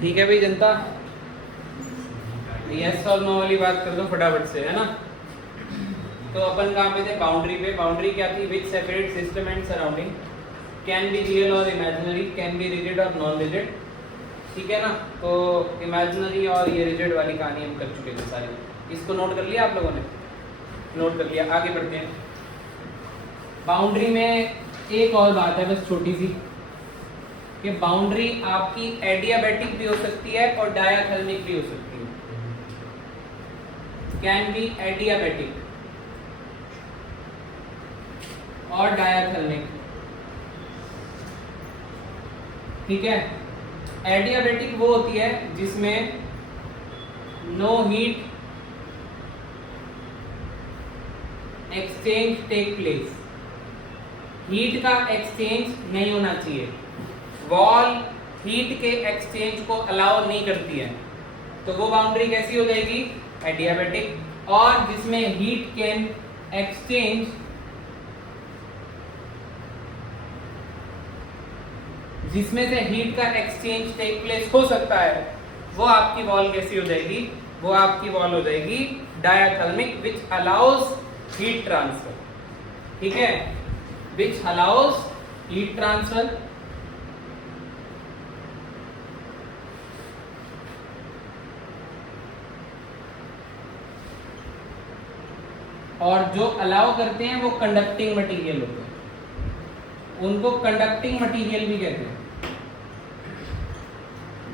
ठीक है भाई जनता, यस और नो वाली बात कर दो फटाफट से, है ना। तो अपन कहाँ पे थे, बाउंड्री पे। बाउंड्री क्या थी, विच separate system and surrounding, can be real और इमेजिनरी, कैन बी रिजिड और नॉन रिजिड, ठीक है ना। तो इमेजिनरी और ये रिजिड वाली कहानी हम कर चुके थे सारी, इसको नोट कर लिया आप लोगों ने, नोट कर लिया। आगे बढ़ते हैं। बाउंड्री में एक और बात है बस छोटी सी, कि बाउंड्री आपकी एडियाबैटिक भी हो सकती है और डायाथर्मिक भी हो सकती है। कैन बी एडियाबैटिक और डायाथर्मिक, ठीक है। एडियाबैटिक वो होती है जिसमें no heat exchange take place, heat का एक्सचेंज नहीं होना चाहिए, वॉल हीट के एक्सचेंज को अलाउ नहीं करती है, तो वो बाउंड्री कैसी हो जाएगी, एडियाबैटिक। और जिसमें हीट कैन एक्सचेंज, जिसमें से हीट का एक्सचेंज टेक प्लेस हो सकता है, वो आपकी वॉल कैसी हो जाएगी, वो आपकी वॉल हो जाएगी diathermic, which allows heat transfer, ठीक है, विच अलाउज हीट ट्रांसफर। और जो अलाउ करते हैं वो कंडक्टिंग मटेरियल होते हैं, उनको कंडक्टिंग मटेरियल भी कहते हैं।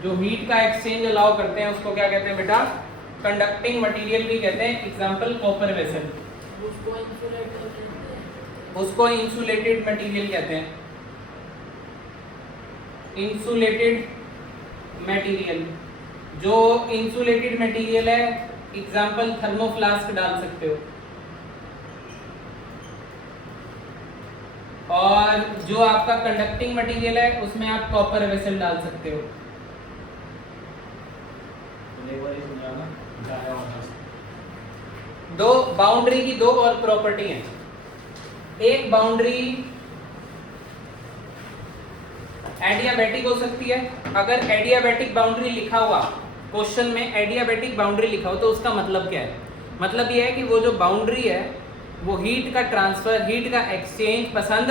जो हीट का एक्सचेंज अलाउ करते हैं उसको क्या कहते हैं बेटा, कंडक्टिंग मटेरियल भी कहते हैं। एग्जांपल कॉपर वेसल, उसको इंसुलेटेड मटेरियल कहते हैं, इंसुलेटेड मटेरियल। जो इंसुलेटेड मटेरियल है, एग्जांपल थर्मोफ्लास्क डाल सकते हो, और जो आपका कंडक्टिंग मटेरियल है उसमें आप कॉपर वेसल डाल सकते हो। दो बाउंड्री की दो और प्रॉपर्टी हैं। एक बाउंड्री एडियाबैटिक हो सकती है। अगर एडियाबैटिक बाउंड्री लिखा हुआ क्वेश्चन में, एडियाबैटिक बाउंड्री लिखा हो, तो उसका मतलब क्या है, मतलब यह है कि वो जो बाउंड्री है वो हीट का ट्रांसफर, हीट का एक्सचेंज पसंद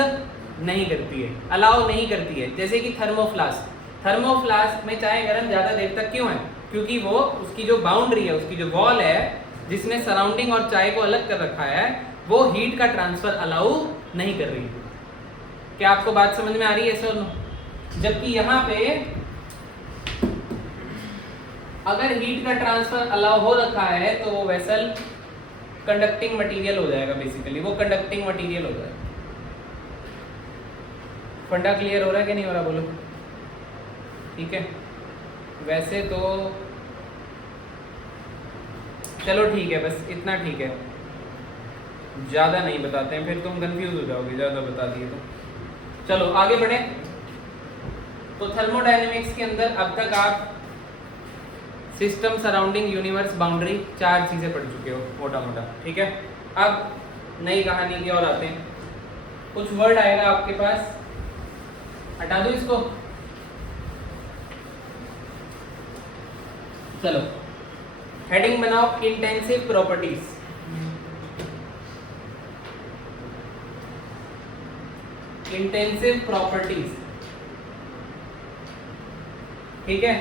नहीं करती है, अलाउ नहीं करती है। जैसे कि थर्मोफ्लास्क, थर्मोफ्लास्क में चाय गर्म ज़्यादा देर तक क्यों है, क्योंकि वो उसकी जो बाउंड्री है, उसकी जो वॉल है जिसने सराउंडिंग और चाय को अलग कर रखा है, वो हीट का ट्रांसफर अलाउ नहीं कर रही है। क्या आपको बात समझ में आ रही है सर? जबकि यहाँ पे अगर हीट का ट्रांसफर अलाउ हो रखा है तो वो वेसल कंडक्टिंग मटेरियल हो जाएगा, बेसिकली वो कंडक्टिंग मटेरियल हो जाएगा। फंडा क्लियर हो रहा है कि नहीं हो रहा, बोलो। ठीक है, वैसे तो चलो ठीक है, बस इतना ठीक है, ज़्यादा नहीं बताते हैं, फिर तुम कंफ्यूज हो जाओगे ज़्यादा बता दिए तो। चलो आगे बढ़े। तो थर्मोडायनेमिक्स के अंदर अब तक आप सिस्टम, सराउंडिंग, यूनिवर्स, बाउंड्री, चार चीज़ें पढ़ चुके हो मोटा मोटा, ठीक है। अब नई कहानी की ओर आते हैं। कुछ वर्ड आएगा आपके पास, हटा दो इसको। चलो हेडिंग बनाओ, इंटेंसिव प्रॉपर्टीज। इंटेंसिव प्रॉपर्टीज, ठीक है।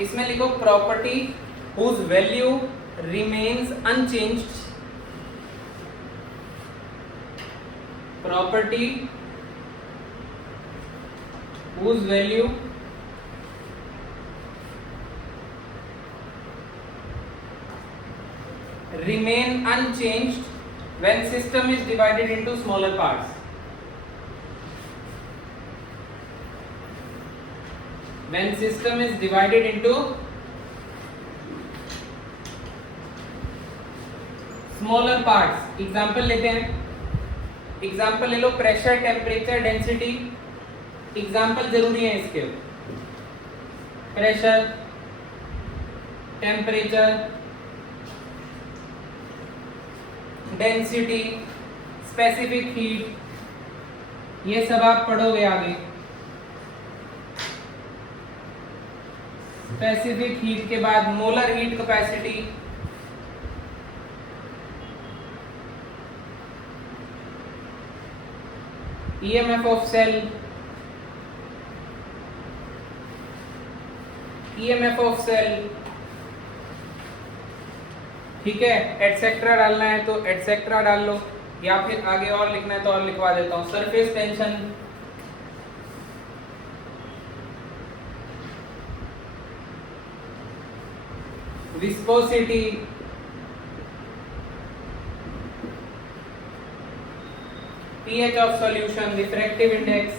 इसमें लिखो property whose value remains unchanged, property whose value remain unchanged when system is divided into smaller parts. When system is divided into smaller parts. Example लेते हैं, एग्जाम्पल ले लो pressure, temperature, density. Example जरूरी है इसके, pressure, temperature, density, specific heat, ये सब आप पढ़ोगे आगे। स्पेसिफिक हीट के बाद molar heat capacity, EMF of cell, EMF of cell, ठीक है। एटसेट्रा डालना है तो एटसेट्रा डाल लो, या फिर आगे और लिखना है तो और लिखवा देता हूं। Surface tension, viscosity, pH of solution, refractive index,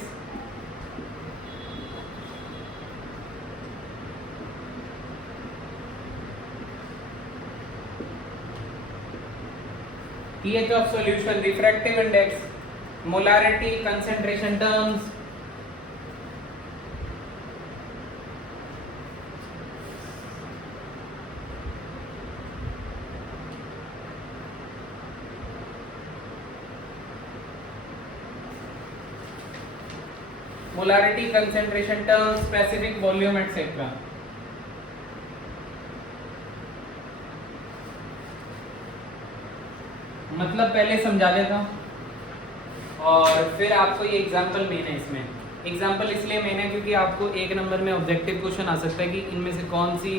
pH of solution, refractive index, molarity, concentration terms, molarity, concentration terms, specific volume, etc. मतलब पहले समझा देता और फिर आपको ये एग्जांपल मेन है। इसमें एग्जांपल इसलिए मेन है क्योंकि आपको एक नंबर में ऑब्जेक्टिव क्वेश्चन आ सकता है कि इनमें से कौन सी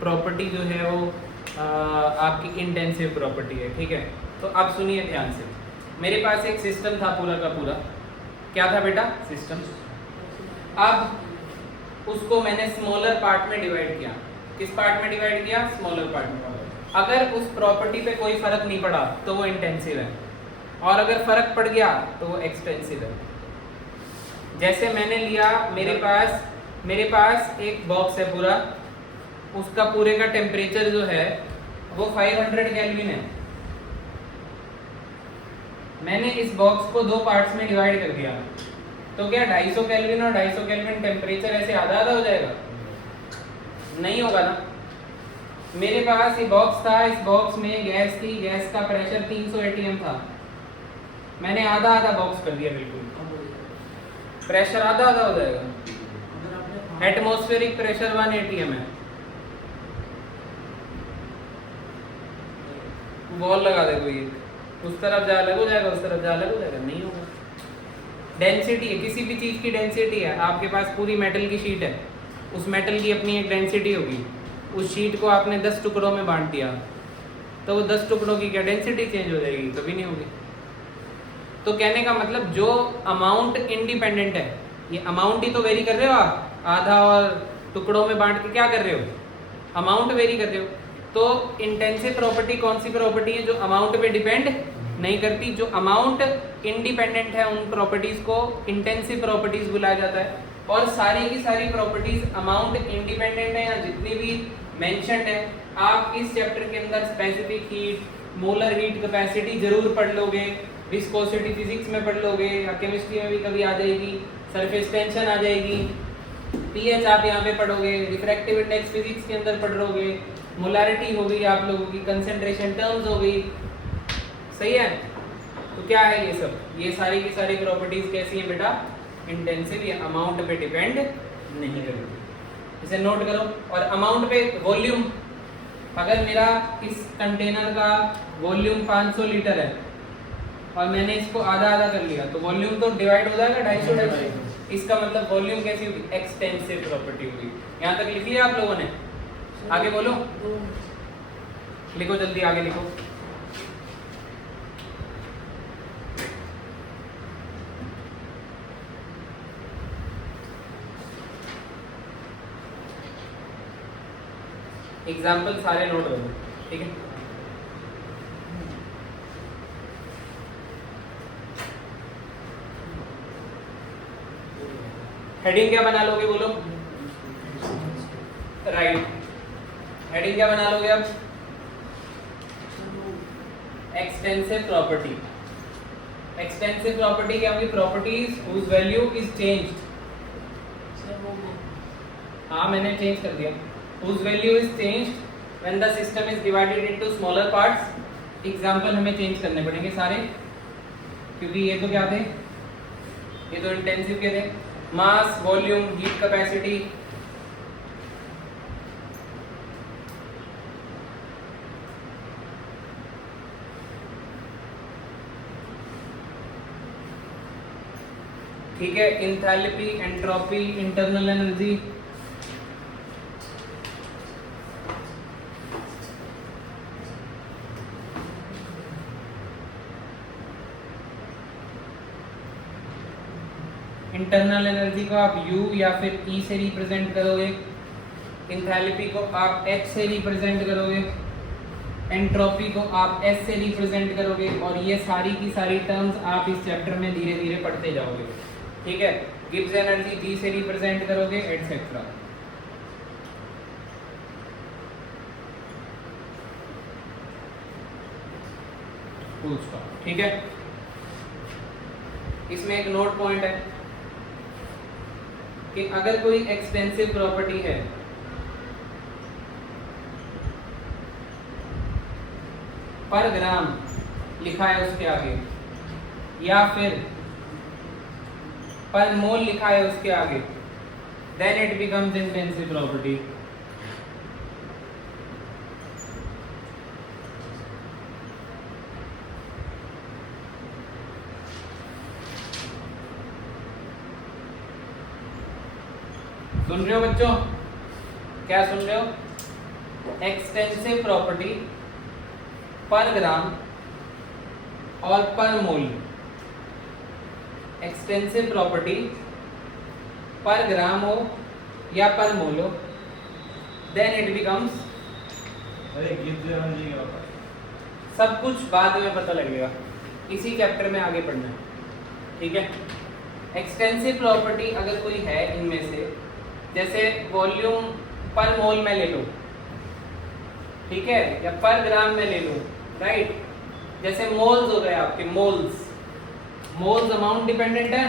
प्रॉपर्टी जो है वो आपकी इंटेंसिव प्रॉपर्टी है, ठीक है। तो आप सुनिए ध्यान से। मेरे पास एक सिस्टम था पूरा का पूरा, क्या था बेटा? सिस्टम। अब उसको मैंने स्मॉलर पार्ट में डिवाइड किया। किस पार्ट में डिवाइड किया? स्मॉलर पार्ट में। अगर उस प्रॉपर्टी पे कोई फर्क नहीं पड़ा तो वो इंटेंसिव है, और अगर फर्क पड़ गया तो वो एक्सटेंसिव है। जैसे मैंने लिया, मेरे पास एक बॉक्स है पूरा, उसका पूरे का टेम्परेचर जो है वो 500 केल्विन है। मैंने इस बॉक्स को दो पार्ट्स में डिवाइड कर दिया, तो क्या 250 केल्विन और 250 केल्विन टेम्परेचर ऐसे आधा आधा हो जाएगा? नहीं होगा ना। मेरे पास ये बॉक्स था, इस बॉक्स में गैस थी, गैस का प्रेशर 300 एटीएम था। मैंने आधा आधा बॉक्स कर दिया, बिल्कुल प्रेशर आधा आधा हो जाएगा। एटमॉस्फेरिक प्रेशर 1 एटीएम है। वॉल लगा दे कोई, उस तरफ जा अलग हो जाएगा, उस तरफ जा अलग हो जाएगा, नहीं होगा। डेंसिटी है, किसी भी चीज़ की डेंसिटी है। आपके पास पूरी मेटल की शीट है, उस मेटल की अपनी एक डेंसिटी होगी। उस शीट को आपने 10 टुकड़ों में बांट दिया, तो वो 10 टुकड़ों की क्या डेंसिटी चेंज हो जाएगी? कभी नहीं होगी। तो कहने का मतलब जो अमाउंट इंडिपेंडेंट है, ये अमाउंट ही तो वेरी कर रहे हो आप, आधा और टुकड़ों में बांट के क्या कर रहे हो? अमाउंट वेरी कर रहे हो। तो इंटेंसिव प्रॉपर्टी कौन सी प्रॉपर्टी है? जो अमाउंट पे डिपेंड नहीं करती। जो अमाउंट इंडिपेंडेंट है उन प्रॉपर्टीज को इंटेंसिव प्रॉपर्टीज बुलाया जाता है। और सारी की सारी प्रॉपर्टीज अमाउंट इंडिपेंडेंट है या जितनी भी मेंशन्ड है, आप इस चैप्टर के अंदर specific heat, molar heat capacity जरूर पढ़ लोगे, विस्कोसिटी फिजिक्स में पढ़ लोगे, या केमिस्ट्री में भी कभी आ जाएगी, सरफेस टेंशन आ जाएगी, पीएच आप यहाँ पे पढ़ोगे, रिफ्रैक्टिव इंडेक्स फिजिक्स के अंदर पढ़ लोगे, मोलारिटी हो गई आप लोगों की, कंसंट्रेशन टर्म्स हो गई, सही है। तो क्या है ये सब? ये सारी की सारी प्रॉपर्टीज कैसी हैं बेटा? इंटेंसिव, या अमाउंट पे डिपेंड नहीं करेगी। इसे नोट करो। और अमाउंट पे वॉल्यूम, अगर मेरा इस कंटेनर का वॉल्यूम 500 लीटर है और मैंने इसको आधा आधा कर लिया, तो वॉल्यूम तो डिवाइड हो जाएगा 250। इसका मतलब वॉल्यूम कैसी होगी? एक्सटेंसिव प्रॉपर्टी होगी। यहाँ तक लिख लिया आप लोगों ने? आगे बोलो, लिखो जल्दी, आगे लिखो। एग्जाम्पल सारे नोट करो, ठीक है। हेडिंग क्या बना लोगे? बोलो। राइट, हेडिंग क्या बना लोगे अब? Extensive property. एक्सटेंसिव प्रॉपर्टी क्या होगी? Properties whose value is changed. हाँ, मैंने चेंज कर दिया। whose value is changed when the system is divided into smaller parts. Example हमें चेंज करने पड़ेंगे सारे, क्योंकि ये तो क्या थे? ये तो इंटेंसिव के थे। मास, वॉल्यूम, हीट कैपेसिटी, ठीक है, enthalpy, entropy, internal energy, internal energy को आप U या फिर E से रिप्रेजेंट करोगे, इंथैल्पी को आप H से रिप्रेजेंट करोगे, एंट्रोपी को आप S से रिप्रेजेंट करोगे, और ये सारी की सारी टर्म्स आप इस चैप्टर में धीरे धीरे पढ़ते जाओगे। ठीक है, गिब्स एनर्जी G से रिप्रेजेंट करोगे एटसेट्रा। ठीक है, इसमें एक नोट पॉइंट है कि अगर कोई एक्सटेंसिव प्रॉपर्टी है पर ग्राम लिखा है उसके आगे, या फिर पर मोल लिखा है उसके आगे, then it becomes intensive property. सुन रहे हो बच्चों, क्या सुन रहे हो? एक्सटेंसिव प्रॉपर्टी पर ग्राम और पर मोल, एक्सटेंसिव प्रॉपर्टी पर ग्राम हो या पर मोल हो, देन इट बिकम्स, सब कुछ बाद में पता लगेगा, इसी चैप्टर में आगे पढ़ना है। ठीक है, एक्सटेंसिव प्रॉपर्टी अगर कोई है इनमें से, जैसे वॉल्यूम पर मोल में ले लो, ठीक है, या पर ग्राम में ले लो, राइट। जैसे मोल्स हो गए आपके, मोल्स, मोल्स अमाउंट डिपेंडेंट है,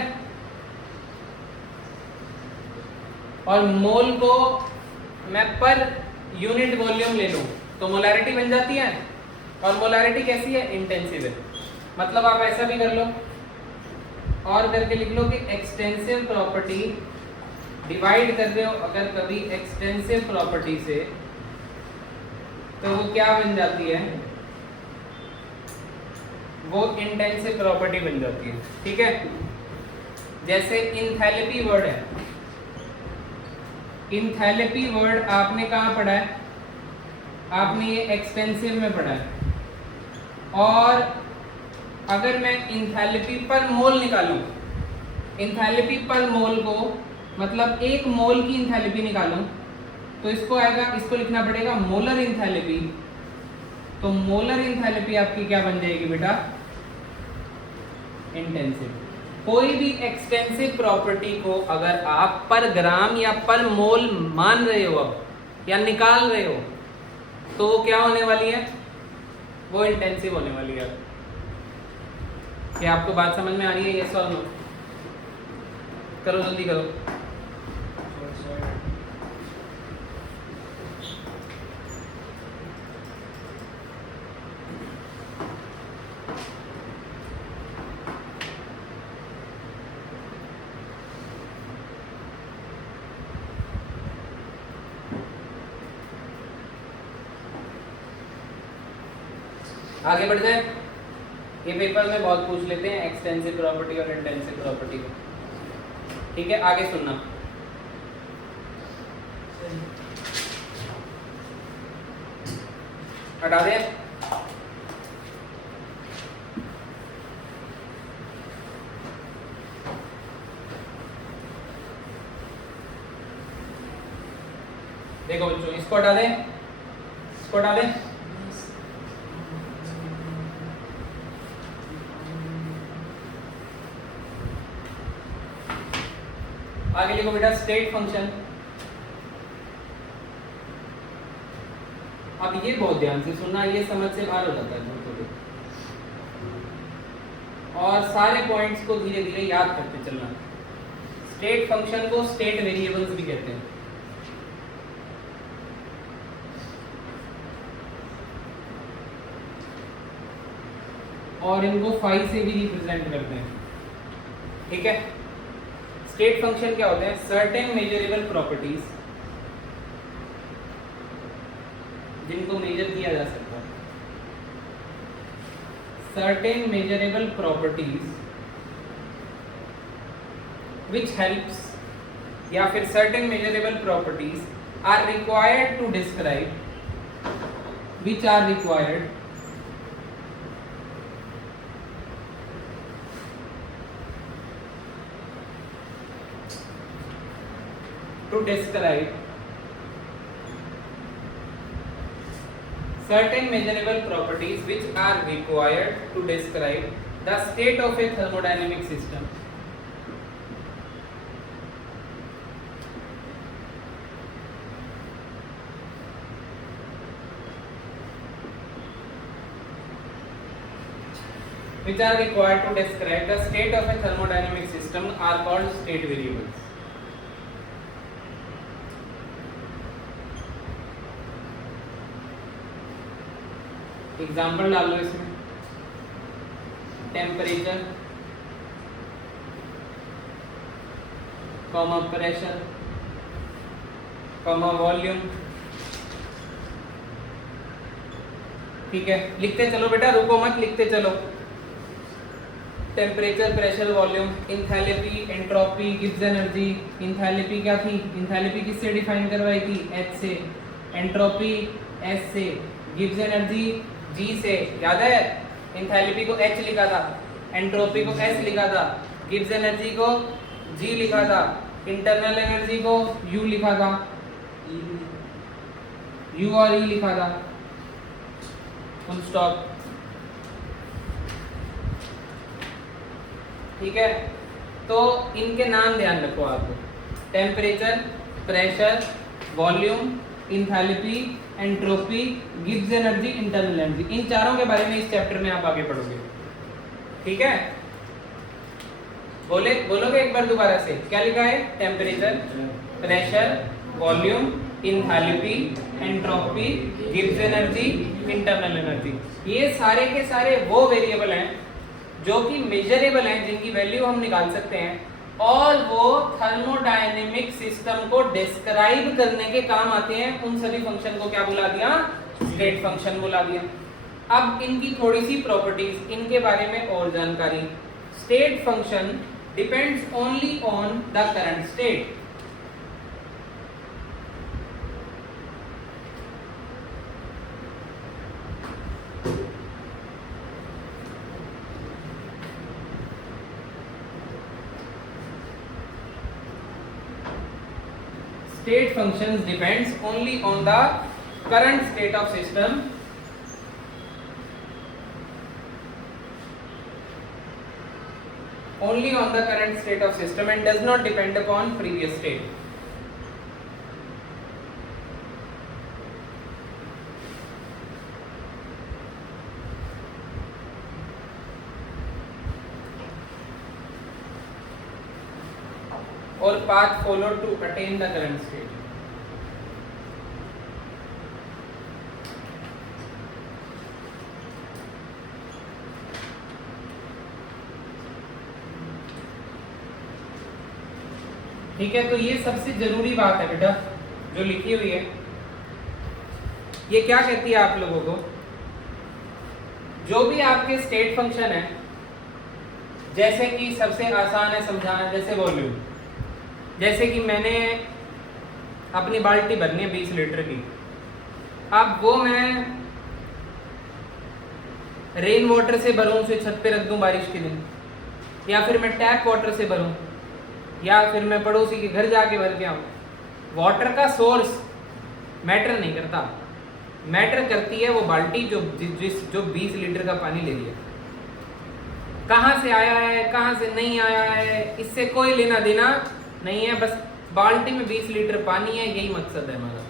और मोल को मैं पर यूनिट वॉल्यूम ले लूं तो मोलैरिटी बन जाती है, और मोलैरिटी कैसी है? इंटेंसिव है। मतलब आप ऐसा भी कर लो और करके लिख लो कि एक्सटेंसिव प्रॉपर्टी डिवाइड कर रहे हो अगर कभी एक्सटेंसिव प्रॉपर्टी से, तो वो क्या बन जाती है? वो इंटेंसिव प्रॉपर्टी बन जाती है। ठीक है, जैसे इंथैल्पी वर्ड है, इंथैल्पी वर्ड आपने कहाँ पढ़ा है? आपने ये एक्सटेंसिव में पढ़ा है। और अगर मैं इंथैल्पी पर मोल निकालूं, इंथैल्पी पर मोल को मतलब एक मोल की इंथैल्पी निकालूं, तो इसको आएगा, इसको लिखना पड़ेगा मोलर इंथैल्पी। तो मोलर इंथैल्पी आपकी क्या बन जाएगी बेटा? इंटेंसिव। कोई भी एक्सटेंसिव प्रॉपर्टी को अगर आप पर ग्राम या पर मोल मान रहे हो अब या निकाल रहे हो, तो वो क्या होने वाली है? वो इंटेंसिव होने वाली है। क्या आपको बात समझ में आ रही है? ये सॉल्व करो, जल्दी करो। आगे बढ़ जाए, ये पेपर में बहुत पूछ लेते हैं एक्सटेंसिव प्रॉपर्टी और इंटेंसिव प्रॉपर्टी को। ठीक है, आगे सुनना। हटा दे। देखो बच्चों, इसको हटा दे, इसको हटा दे। आगे लिखो बेटा स्टेट फंक्शन। अब ये बहुत ध्यान से सुनना, ये समझ से बाहर हो जाता है थोड़े, और सारे पॉइंट्स को धीरे धीरे याद करते चलना। स्टेट फंक्शन को स्टेट वेरिएबल्स भी कहते हैं। और इनको फाई से भी रिप्रेजेंट करते हैं। ठीक है, स्टेट फंक्शन क्या होते हैं? सर्टेन मेजरेबल प्रॉपर्टीज जिनको मेजर किया जा सकता है, certain measurable properties which helps या फिर certain measurable properties are required to describe which are required to describe certain measurable properties which are required to describe the state of a thermodynamic system. Which are required to describe the state of a thermodynamic system are called state variables. Example डाल लो इसमें, temperature, comma pressure, comma volume. ठीक है, लिखते चलो बेटा, रुको मत, लिखते चलो। Temperature, pressure, volume, enthalpy, entropy, Gibbs energy. Enthalpy क्या थी? इंथैल्पी किससे डिफाइन करवाई थी? H से। एंट्रोपी S से। गिब्स एनर्जी G से। याद है, इंथैल्पी को H लिखा था, एंट्रोपी को S लिखा था, गिब्स एनर्जी को G लिखा था, इंटरनल एनर्जी को U लिखा था, U और E लिखा था। Full stop. ठीक है, तो इनके नाम ध्यान रखो आपको, temperature, pressure, volume, enthalpy, entropy, Gibbs energy, internal energy. इन चारों के बारे में इस चैप्टर में आप आगे पढ़ोगे। ठीक है, बोलोगे एक बार दोबारा से, क्या लिखा है? Temperature, pressure, volume, enthalpy, entropy, Gibbs energy, internal energy. ये सारे के सारे वो वेरिएबल हैं जो कि मेजरेबल हैं, जिनकी वैल्यू हम निकाल सकते हैं, और वो थर्मोडायनेमिक सिस्टम को डिस्क्राइब करने के काम आते हैं। उन सभी फंक्शन को क्या बुला दिया? स्टेट फंक्शन बुला दिया। अब इनकी थोड़ी सी प्रॉपर्टीज, इनके बारे में और जानकारी। State function depends only on the current state. State functions depends only on the current state of system and does not depend upon previous state. और path followed to attain the current state. ठीक है, तो ये सबसे जरूरी बात है बेटा जो लिखी हुई है। ये क्या कहती है आप लोगों को? जो भी आपके स्टेट फंक्शन है, जैसे कि सबसे आसान है समझाना, जैसे वॉल्यूम। जैसे कि मैंने अपनी बाल्टी भरनी है 20 लीटर की, अब वो मैं रेन वाटर से भरूं, उसे छत पे रख दूं बारिश के दिन, या फिर मैं टैप वाटर से भरूं, या फिर मैं पड़ोसी के घर जाके भर के आऊं। वाटर का सोर्स मैटर नहीं करता, मैटर करती है वो बाल्टी जो 20 लीटर का पानी ले लिया। कहाँ से आया है, कहाँ से नहीं आया है, इससे कोई लेना देना नहीं है, बस बाल्टी में 20 लीटर पानी है, यही मकसद है हमारा।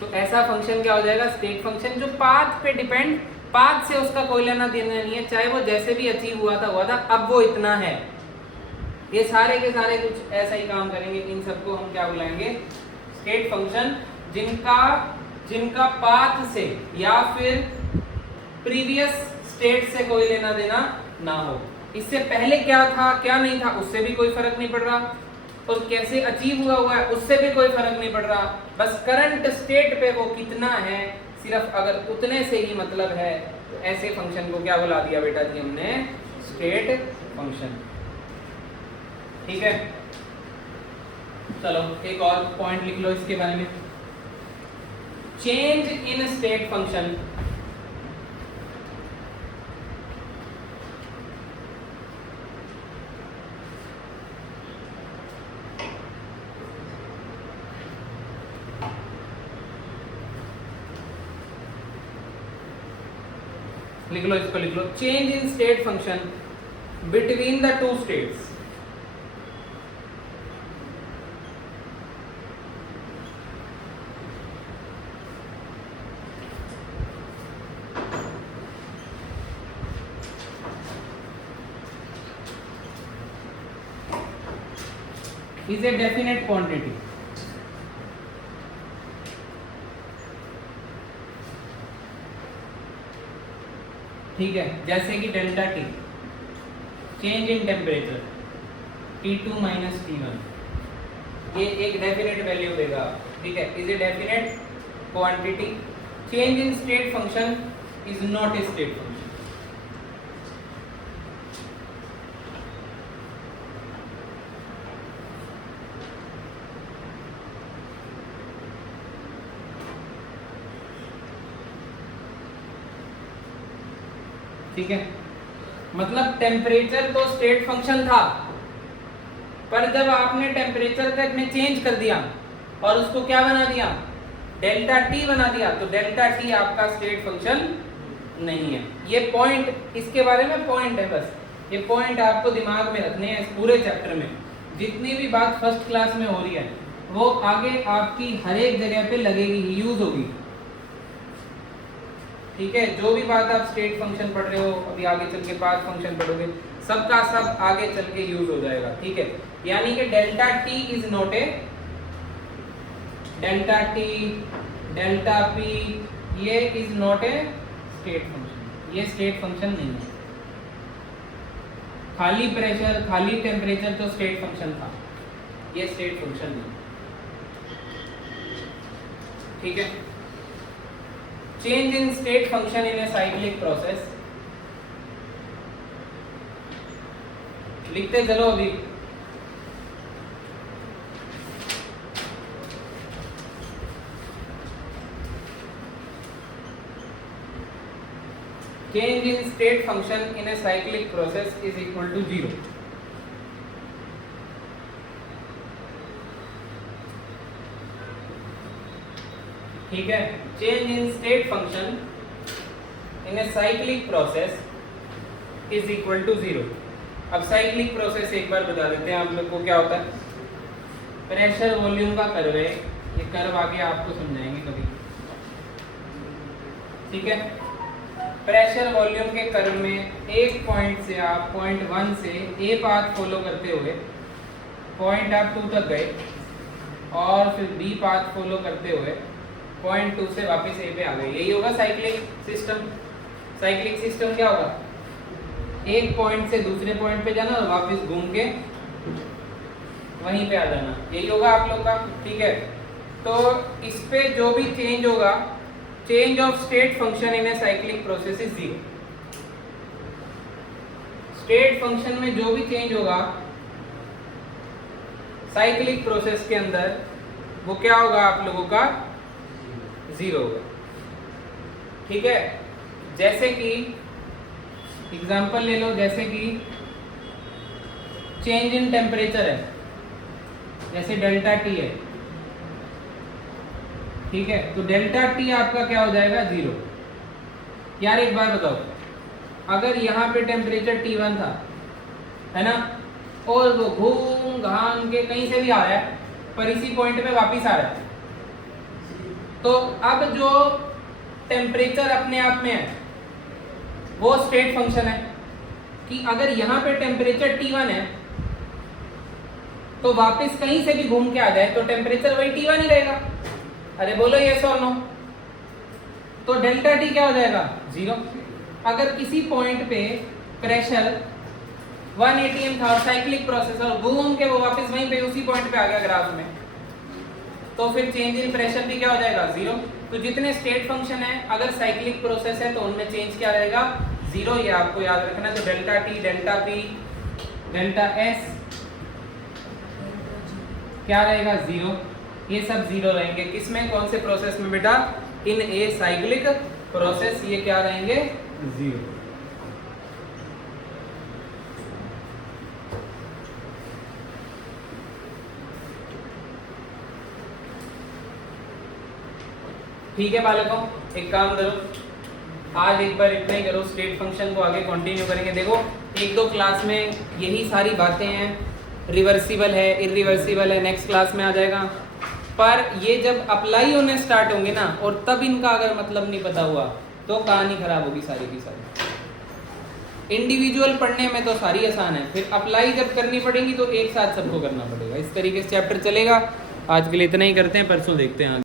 तो ऐसा फंक्शन क्या हो जाएगा? स्टेट फंक्शन, जो पाथ पे डिपेंड, पाथ से उसका कोई लेना देना नहीं है, चाहे वो जैसे भी अचीव हुआ था, अब वो इतना है। ये सारे के सारे कुछ ऐसा ही काम करेंगे। इन सबको हम क्या बुलाएंगे? स्टेट फंक्शन, जिनका पाथ से या फिर प्रीवियस स्टेट से कोई लेना देना ना हो। इससे पहले क्या था क्या नहीं था उससे भी कोई फर्क नहीं पड़ रहा, और कैसे अचीव हुआ है उससे भी कोई फर्क नहीं पड़ रहा, बस करंट स्टेट पे वो कितना है, सिर्फ अगर उतने से ही मतलब है। तो ऐसे फंक्शन को क्या बुला दिया बेटा जी हमने? State function. ठीक है, चलो एक और पॉइंट लिख लो इसके बारे में। चेंज इन स्टेट फंक्शन लिख लो, इसको लिख लो। Change in state function between the two states is a definite quantity। ठीक है, जैसे कि delta T, change in temperature T2 minus T1, ये एक डेफिनेट वैल्यू देगा। ठीक है, is a definite quantity. Change in state function is not a state function. ठीक है, मतलब टेम्परेचर तो स्टेट फंक्शन था, पर जब आपने टेम्परेचर तक में चेंज कर दिया और उसको क्या बना दिया, डेल्टा टी बना दिया, तो डेल्टा टी आपका स्टेट फंक्शन नहीं है। ये पॉइंट, इसके बारे में पॉइंट है, बस ये पॉइंट आपको दिमाग में रखने हैं। इस पूरे चैप्टर में जितनी भी बात फर्स्ट क्लास में हो रही है वो आगे आपकी हर एक जगह पे लगेगी, यूज होगी। ठीक है, जो भी बात आप स्टेट फंक्शन पढ़ रहे हो, अभी आगे चल के पास्ट फंक्शन पढ़ोगे, सबका सब आगे चल के यूज हो जाएगा। ठीक है, यानी कि delta T is not a, delta T, delta P, ये is not a state function, ये स्टेट फंक्शन नहीं है। खाली प्रेशर, खाली टेम्परेचर तो स्टेट फंक्शन था, ये स्टेट फंक्शन नहीं। ठीक है, change in state function in a cyclic process, लिखते चलो अभी। Change in state function in a cyclic process is equal to 0। ठीक है, change in state function in a cyclic process is equal to 0। अब cyclic process एक बार बता देते हैं आप लोग को क्या होता है। प्रेशर वॉल्यूम का कर्व है, ये कर्व आगे आपको समझाएंगे कभी। ठीक है, प्रेशर वॉल्यूम के कर्व में एक पॉइंट से आप पॉइंट 1 से ए पाथ फॉलो करते हुए पॉइंट आप 2 तक गए, और फिर बी पाथ फॉलो करते हुए पॉइंट 2 से वापस ए पे आ गए। यही होगा साइक्लिक सिस्टम। साइक्लिक सिस्टम क्या होगा, एक पॉइंट से दूसरे पॉइंट पे जाना और वापस घूम के वहीं पे आ जाना, यही होगा आप लोग का। ठीक है, तो इस पे जो भी चेंज होगा, change of state function in a cyclic process is 0। State function में जो भी चेंज होगा साइक्लिक प्रोसेस के अंदर, वो क्या होगा आप लोगों का, 0 होगा। ठीक है, जैसे कि एग्जांपल ले लो, जैसे कि चेंज इन टेम्परेचर है, जैसे डेल्टा टी है। ठीक है, तो डेल्टा टी आपका क्या हो जाएगा, 0। यार एक बात बताओ, अगर यहाँ पे टेम्परेचर T1 था, है ना, और वो घूम घाम के कहीं से भी आ रहा है पर इसी पॉइंट पे वापस आ रहा है, तो अब जो टेम्परेचर अपने आप में है वो स्टेट फंक्शन है कि अगर यहाँ पे टेम्परेचर T1 है तो वापस कहीं से भी घूम के आ जाए तो टेम्परेचर वही T1 ही रहेगा। अरे बोलो यस और नो, तो डेल्टा टी क्या हो जाएगा, 0। अगर किसी पॉइंट पे प्रेशर 1 atm था और साइक्लिक प्रोसेस और घूम के वो वापस वहीं पे उसी पॉइंट पे आ गया ग्राफ में, तो फिर चेंज इन प्रेशर भी क्या हो जाएगा, 0। तो जितने स्टेट फंक्शन है अगर साइक्लिक प्रोसेस है तो उनमें चेंज क्या रहेगा, 0। ये आपको याद रखना है। तो delta T, delta P, delta S, क्या रहेगा 0, ये सब 0 रहेंगे। किसमें, कौन से प्रोसेस में बेटा, इन ए साइक्लिक प्रोसेस, ये क्या रहेंगे 0। ठीक है बालकों, एक काम करो, आज एक बार इतना ही करो, स्टेट फंक्शन को आगे कंटिन्यू करेंगे। देखो 1-2 क्लास में यही सारी बातें हैं, रिवर्सिबल है, इरिवर्सिबल है, नेक्स्ट क्लास में आ जाएगा। पर ये जब अप्लाई होने स्टार्ट होंगे ना, और तब इनका अगर मतलब नहीं पता हुआ तो कहानी खराब होगी सारी की सारी। इंडिविजुअल पढ़ने में तो सारी आसान है, फिर अप्लाई जब करनी पड़ेगी तो एक साथ सबको करना पड़ेगा। इस तरीके से चैप्टर चलेगा। आज के लिए इतना ही करते हैं, परसों देखते हैं।